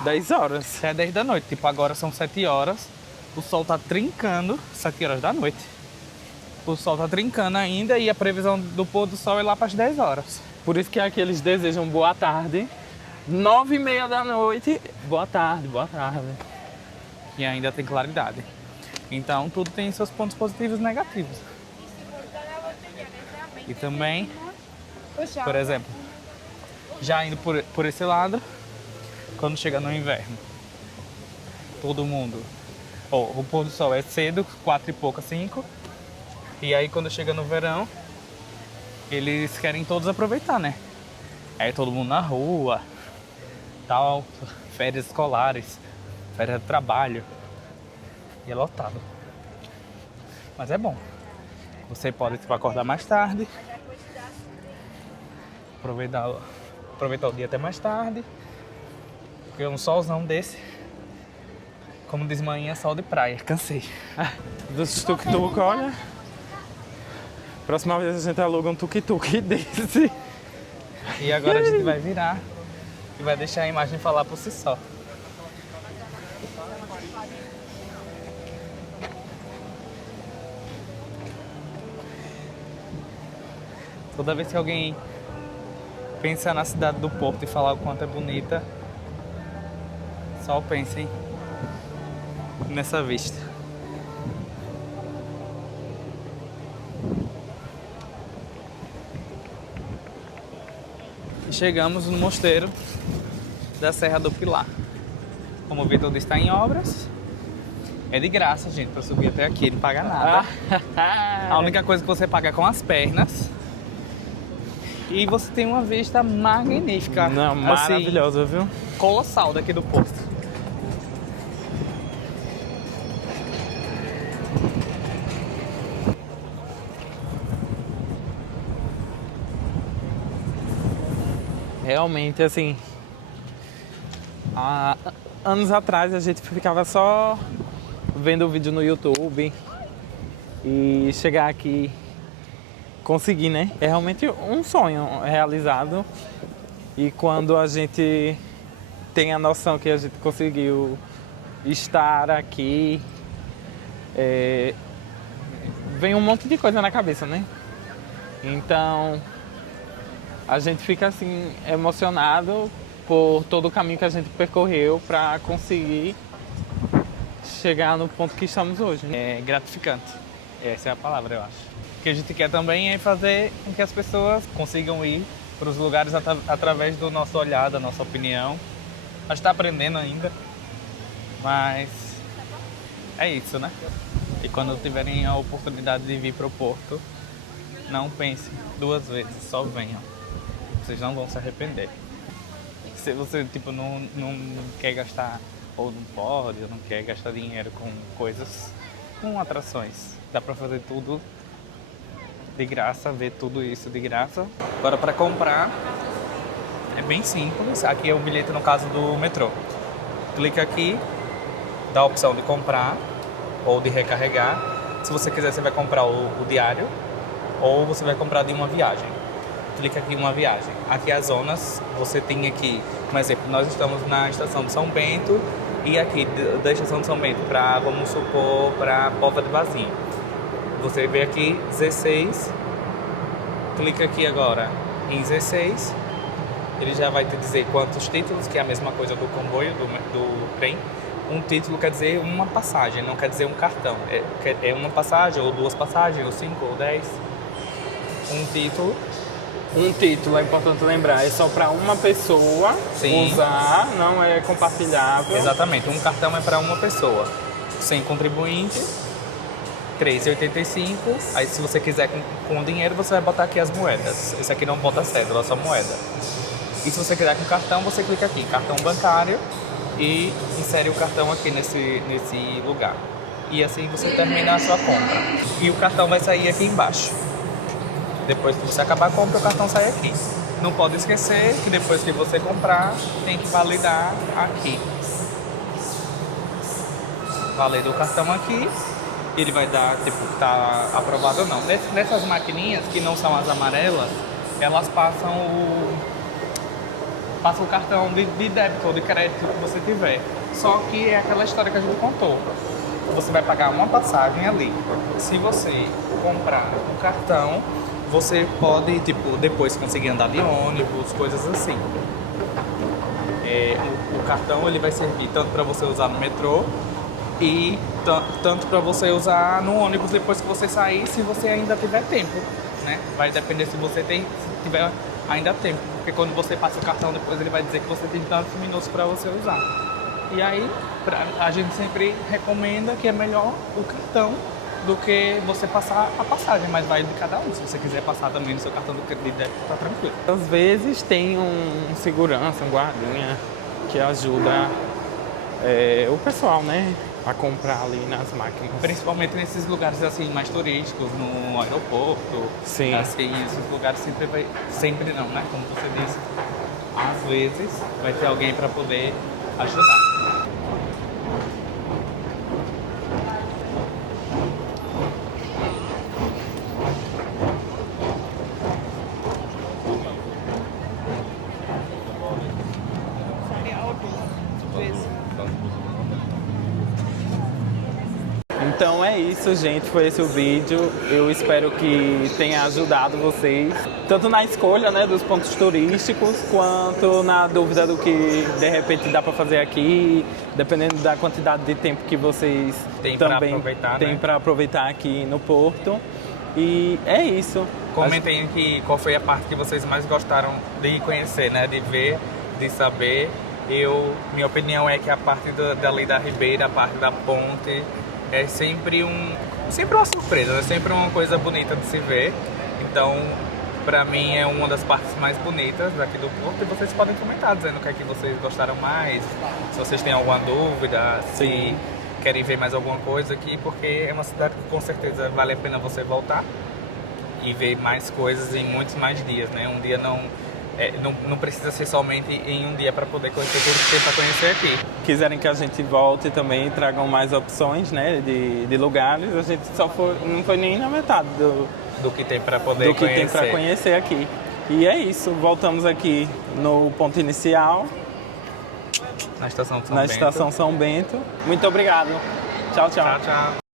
10 horas. até 10 da noite. Tipo, agora são 7 horas. O sol tá trincando, 7 horas da noite. O sol tá trincando ainda e a previsão do pôr do sol é lá para as 10 horas. Por isso que aqui eles desejam boa tarde. 9h30 da noite, boa tarde, boa tarde. E ainda tem claridade. Então tudo tem seus pontos positivos e negativos. E também, por exemplo, já indo por esse lado, quando chega no inverno, todo mundo... o pôr do sol é cedo, 4 e pouca, 5. E aí quando chega no verão, eles querem todos aproveitar, né? Aí todo mundo na rua, tal, férias escolares, férias de trabalho. E é lotado. Mas é bom. Você pode tipo, acordar mais tarde, aproveitar o dia até mais tarde, porque um solzão desse, como diz manhã, sol de praia. Cansei. Dos tuk-tuk, olha. Próxima vez a gente aluga um tuk-tuk desse. E agora a gente vai virar e vai deixar a imagem falar por si só. Toda vez que alguém pensa na cidade do Porto e falar o quanto é bonita, só pensem nessa vista. E chegamos no mosteiro da Serra do Pilar. Como o Vitor disse, está em obras. É de graça, gente, para subir até aqui, não paga nada. A única coisa que você paga é com as pernas. E você tem uma vista magnífica. Não, maravilhosa, viu? Colossal daqui do Porto. Realmente, assim, há anos atrás a gente ficava só vendo o vídeo no YouTube e chegar aqui, conseguir, né? É realmente um sonho realizado. E quando a gente tem a noção que a gente conseguiu estar aqui, vem um monte de coisa na cabeça, né? Então a gente fica assim emocionado por todo o caminho que a gente percorreu para conseguir chegar no ponto que estamos hoje. É gratificante. Essa é a palavra, eu acho. O que a gente quer também é fazer com que as pessoas consigam ir para os lugares através do nosso olhar, da nossa opinião. A gente está aprendendo ainda, mas é isso, né? E quando tiverem a oportunidade de vir para o Porto, não pensem 2 vezes, só venham. Vocês não vão se arrepender. Se você tipo, não quer gastar, ou não pode, ou não quer gastar dinheiro com coisas, com atrações, dá para fazer tudo de graça, ver tudo isso de graça. Agora para comprar é bem simples. Aqui é o bilhete no caso do metrô. Clica aqui, dá a opção de comprar ou de recarregar. Se você quiser, você vai comprar o diário ou você vai comprar de uma viagem. Clica aqui em uma viagem. Aqui as zonas, você tem aqui, por exemplo, nós estamos na estação de São Bento e aqui da estação de São Bento para, vamos supor, para Póvoa de Varzim. Você vê aqui 16, clica aqui agora em 16. Ele já vai te dizer quantos títulos, que é a mesma coisa do comboio, do trem. Um título quer dizer uma passagem, não quer dizer um cartão. É uma passagem, ou 2 passagens, ou 5, ou 10. Um título. Um título, é importante lembrar, é só para uma pessoa Sim. usar, não é compartilhável. Exatamente, um cartão é para uma pessoa. Sem contribuinte, R$3,85. Aí se você quiser com dinheiro, você vai botar aqui as moedas. Esse aqui não bota cédula, é só moeda. E se você quiser com cartão, você clica aqui, cartão bancário, e insere o cartão aqui nesse lugar. E assim você termina a sua compra. E o cartão vai sair aqui embaixo. Depois que você acabar a compra, o cartão sai aqui. Não pode esquecer que depois que você comprar, tem que validar aqui. Valida o cartão aqui. Ele vai dar, tipo, tá aprovado ou não. Nessas maquininhas, que não são as amarelas, elas passam o cartão de débito ou de crédito que você tiver. Só que é aquela história que a gente contou. Você vai pagar uma passagem ali. Se você comprar o cartão, você pode, tipo, depois conseguir andar de ônibus, coisas assim. O cartão ele vai servir tanto para você usar no metrô e tanto para você usar no ônibus depois que você sair, se você ainda tiver tempo, né? Vai depender se você tiver ainda tempo, porque quando você passa o cartão depois ele vai dizer que você tem tantos minutos para você usar. E aí a gente sempre recomenda que é melhor o cartão do que você passar a passagem, mas vai de cada um. Se você quiser passar também no seu cartão de débito, tá tranquilo. Às vezes tem um segurança, um guardinha que ajuda o pessoal, né, a comprar ali nas máquinas. Principalmente nesses lugares assim mais turísticos, no aeroporto. Sim. Assim, esses lugares sempre não, né? Como você disse, às vezes vai ter alguém para poder ajudar. Então é isso, gente, foi esse o vídeo. Eu espero que tenha ajudado vocês, tanto na escolha, né, dos pontos turísticos, quanto na dúvida do que de repente dá para fazer aqui, dependendo da quantidade de tempo que vocês Tem também têm né? para aproveitar aqui no Porto. E é isso. Comentem aqui qual foi a parte que vocês mais gostaram de conhecer, né, de ver, de saber. Minha opinião é que a parte dali da Ribeira, a parte da ponte, é sempre uma surpresa, é sempre uma coisa bonita de se ver. Então, pra mim é uma das partes mais bonitas daqui do Porto. E vocês podem comentar dizendo o que é que vocês gostaram mais, se vocês têm alguma dúvida, se querem ver mais alguma coisa aqui, porque é uma cidade que com certeza vale a pena você voltar e ver mais coisas em muitos mais dias, né? Um dia não precisa ser somente em um dia para poder conhecer tudo que tem para conhecer aqui. Quiserem que a gente volte também, tragam mais opções, né, de lugares. A gente não foi nem na metade do que tem para poder conhecer. Tem para conhecer aqui. E é isso, voltamos aqui no ponto inicial, na Estação São Bento. Muito obrigado. Tchau, tchau. Tchau, tchau.